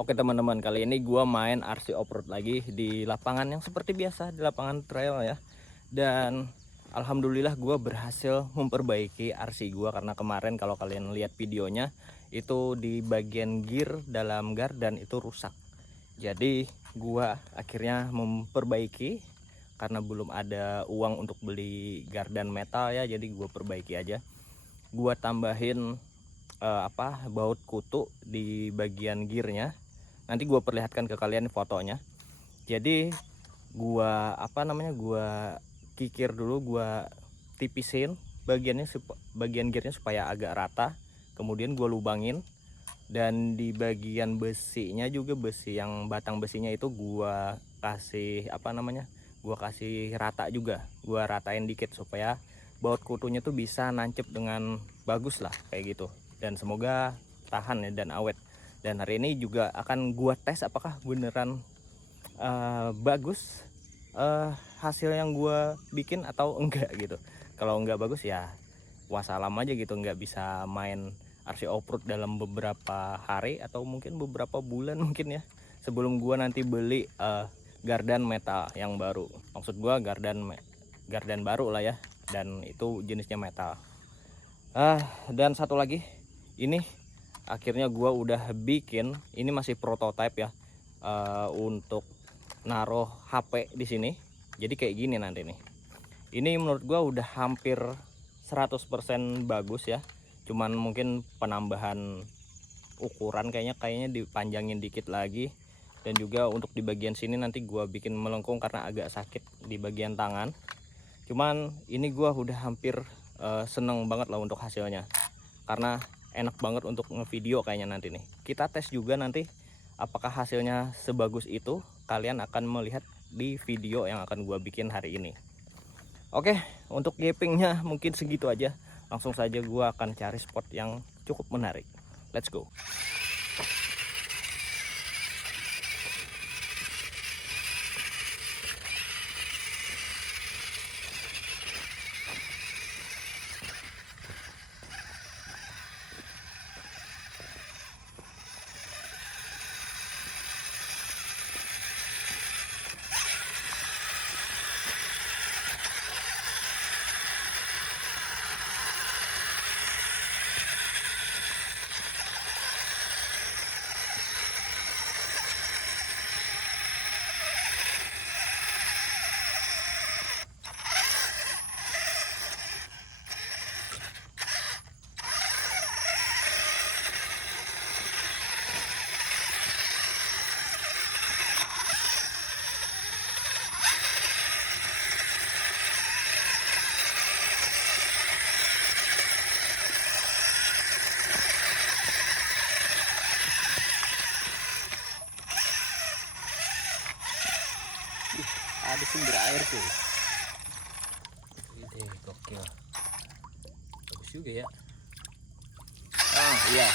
Oke teman-teman, kali ini gua main RC Off-road lagi di lapangan yang seperti biasa, di lapangan trail ya. Dan alhamdulillah gua berhasil memperbaiki RC gua, karena kemarin kalau kalian lihat videonya itu di bagian gear dalam gardan itu rusak. Jadi gua akhirnya memperbaiki karena belum ada uang untuk beli gardan metal ya, jadi gua perbaiki aja. Gua tambahin baut kutu di bagian gearnya. Nanti gue perlihatkan ke kalian fotonya. Jadi gua kikir dulu, gua tipisin bagian gearnya supaya agak rata. Kemudian gue lubangin, dan di bagian besinya juga, besi yang batang besinya itu gua kasih rata juga. Gua ratain dikit supaya baut kutunya tuh bisa nancep dengan bagus lah kayak gitu, dan semoga tahan ya dan awet. Dan hari ini juga akan gua tes apakah beneran bagus hasil yang gua bikin atau enggak gitu. Kalau enggak bagus ya wassalam aja gitu, nggak bisa main RC Off-road dalam beberapa hari atau mungkin beberapa bulan mungkin ya, sebelum gua nanti beli gardan metal yang baru. Maksud gua gardan baru lah ya, dan itu jenisnya metal. Dan satu lagi, ini akhirnya gua udah bikin, ini masih prototype ya, untuk naruh HP di sini. Jadi kayak gini nanti nih. Ini menurut gua udah hampir 100% bagus ya. Cuman mungkin penambahan ukuran kayaknya dipanjangin dikit lagi. Dan juga untuk di bagian sini nanti gua bikin melengkung karena agak sakit di bagian tangan. Cuman ini gua udah hampir seneng banget lah untuk hasilnya, karena enak banget untuk ngevideo kayaknya nanti nih. Kita tes juga nanti apakah hasilnya sebagus itu. Kalian akan melihat di video yang akan gua bikin hari ini. Oke, untuk gapingnya mungkin segitu aja. Langsung saja gua akan cari spot yang cukup menarik. Let's go. Ada sumber air tuh. Ini gokil. Bagus juga ya. Iya.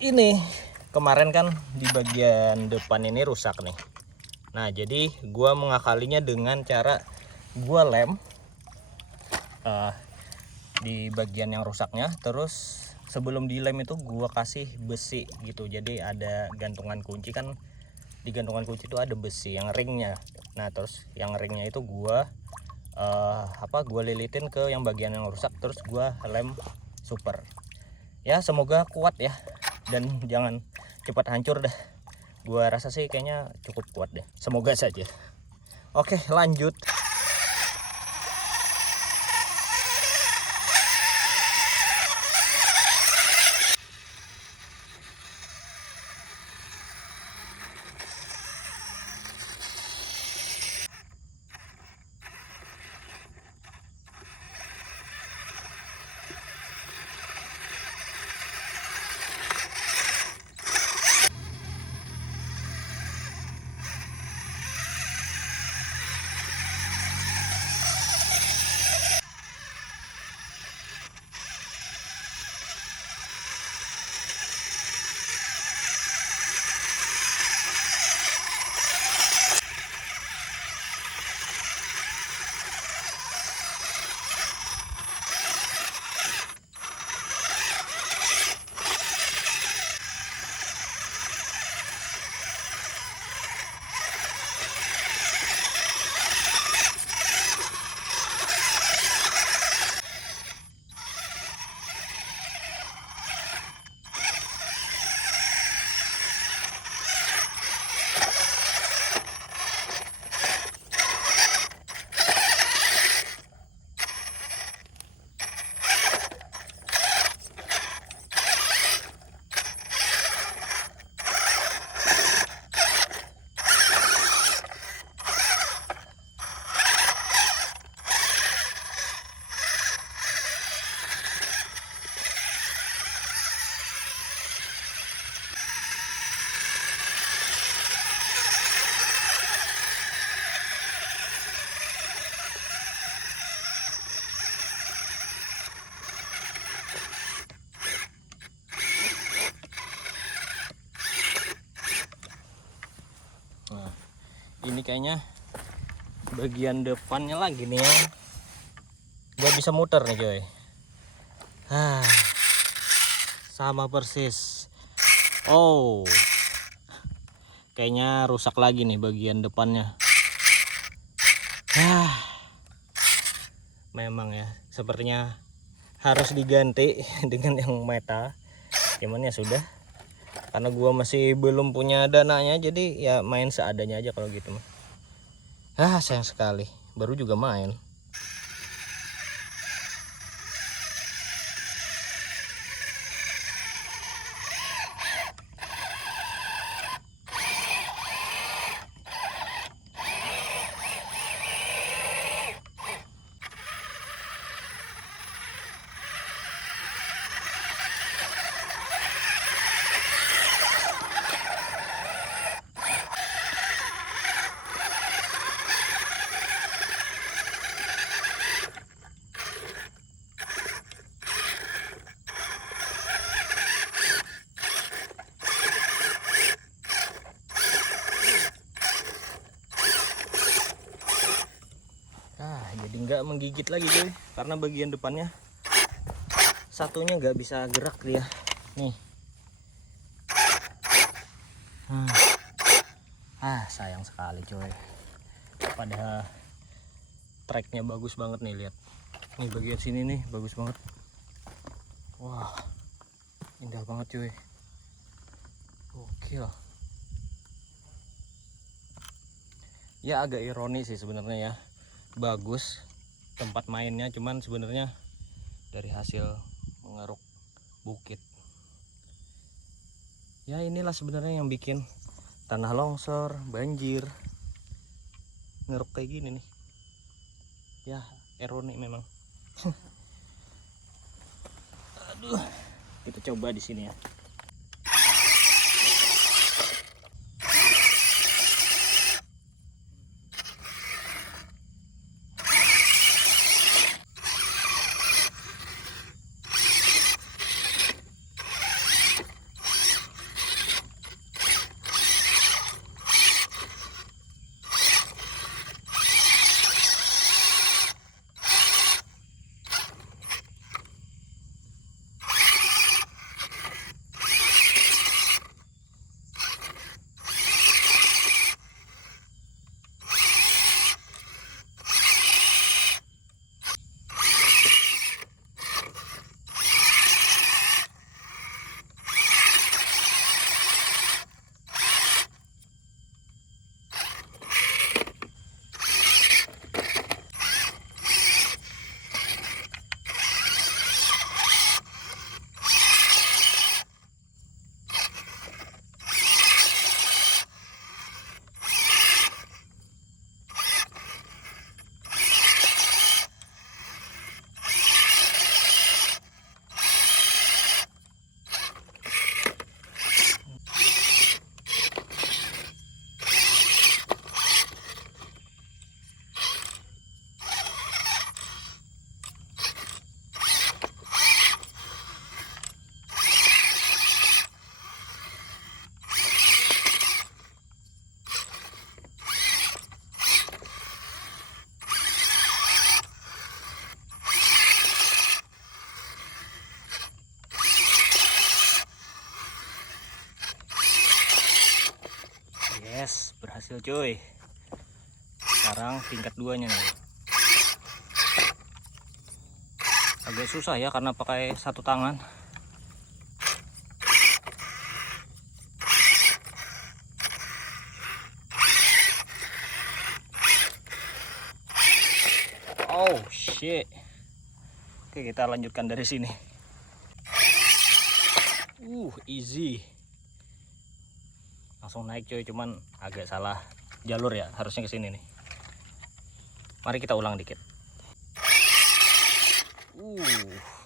Ini kemarin kan di bagian depan ini rusak nih. Nah, jadi gua mengakalinya dengan cara gua lem di bagian yang rusaknya. Terus sebelum dilem itu gua kasih besi gitu. Jadi ada gantungan kunci kan, di gantungan kunci itu ada besi yang ringnya. Nah, terus yang ringnya itu gua lilitin ke yang bagian yang rusak, terus gua lem super. Ya, semoga kuat ya, dan jangan cepat hancur dah. Gua rasa sih kayaknya cukup kuat deh, semoga saja. Oke, lanjut. Ini kayaknya bagian depannya lagi nih ya, dia bisa muter nih coy. Sama persis. Oh, kayaknya rusak lagi nih bagian depannya. Memang ya, sepertinya harus diganti dengan yang Meta. Cuman ya sudah, karena gua masih belum punya dananya, jadi ya main seadanya aja kalau gitu mah. Sayang sekali, baru juga main. Jadi nggak menggigit lagi cuy, karena bagian depannya satunya nggak bisa gerak dia nih. Sayang sekali coy, padahal tracknya bagus banget nih. Lihat nih bagian sini nih, bagus banget. Wah, indah banget cuy. Oke lah. Ya agak ironis sih sebenarnya ya, bagus tempat mainnya, cuman sebenarnya dari hasil mengeruk bukit ya inilah sebenarnya yang bikin tanah longsor, banjir, ngeruk kayak gini nih ya. Ironi memang. Aduh, kita coba di sini ya. Yes, berhasil cuy. Sekarang tingkat 2 nya nih. Agak susah ya karena pakai satu tangan. Oh shit. Oke, kita lanjutkan dari sini. Easy. Langsung naik coy, cuman agak salah jalur ya, harusnya ke sini nih. Mari kita ulang dikit.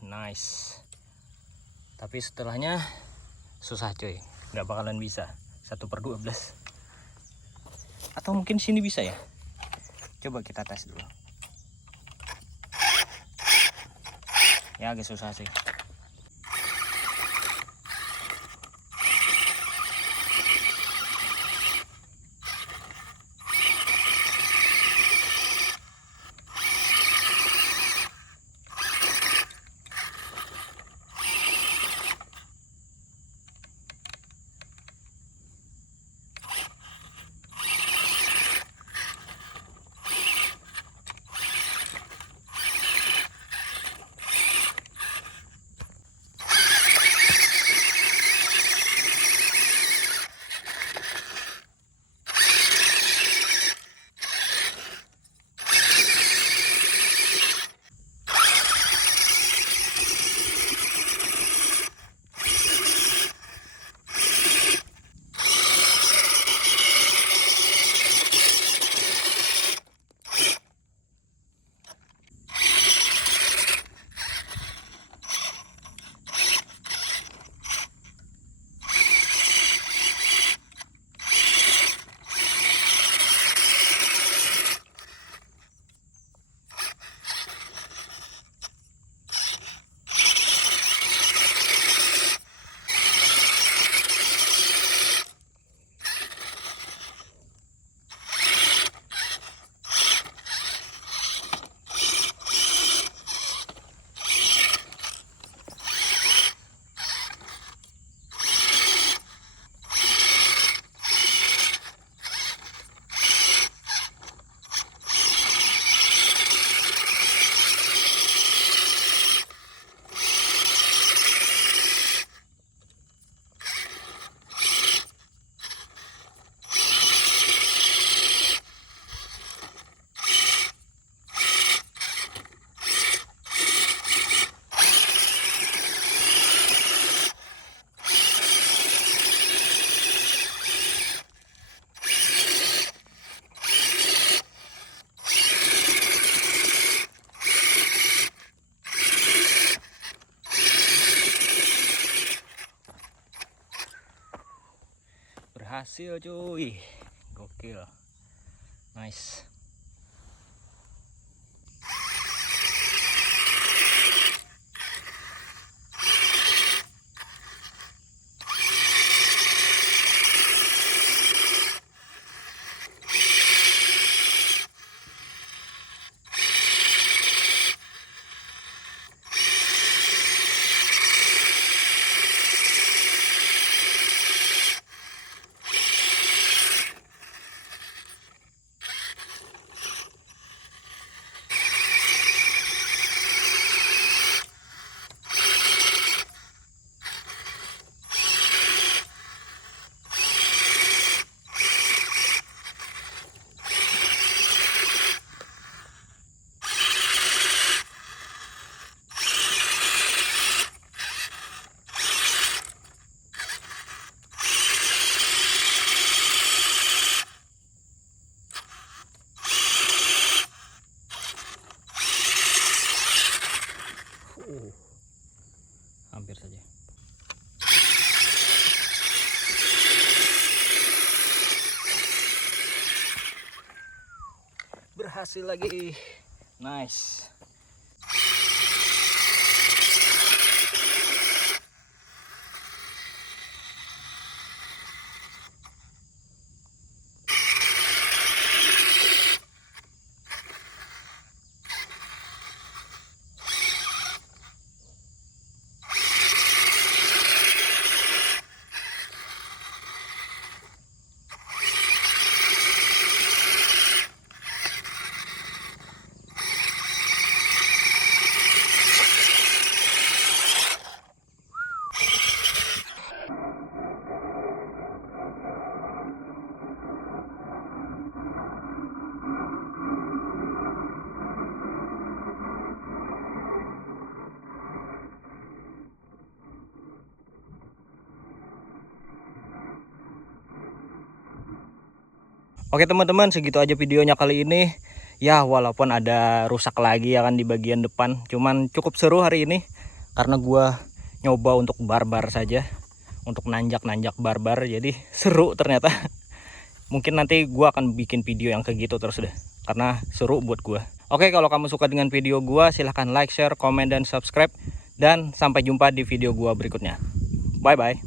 Nice. Tapi setelahnya susah coy, nggak bakalan bisa 1/12. Atau mungkin sini bisa ya. Coba kita tes dulu. Ya agak susah sih. Berhasil cuy, gokil, nice. Hampir saja. Berhasil lagi, nice. Oke teman-teman, segitu aja videonya kali ini. Ya walaupun ada rusak lagi ya kan di bagian depan, cuman cukup seru hari ini karena gua nyoba untuk barbar saja, untuk nanjak-nanjak barbar, jadi seru ternyata. Mungkin nanti gua akan bikin video yang kayak gitu terus deh, karena seru buat gua. Oke, kalau kamu suka dengan video gua, silahkan like, share, komen, dan subscribe. Dan sampai jumpa di video gua berikutnya. Bye bye.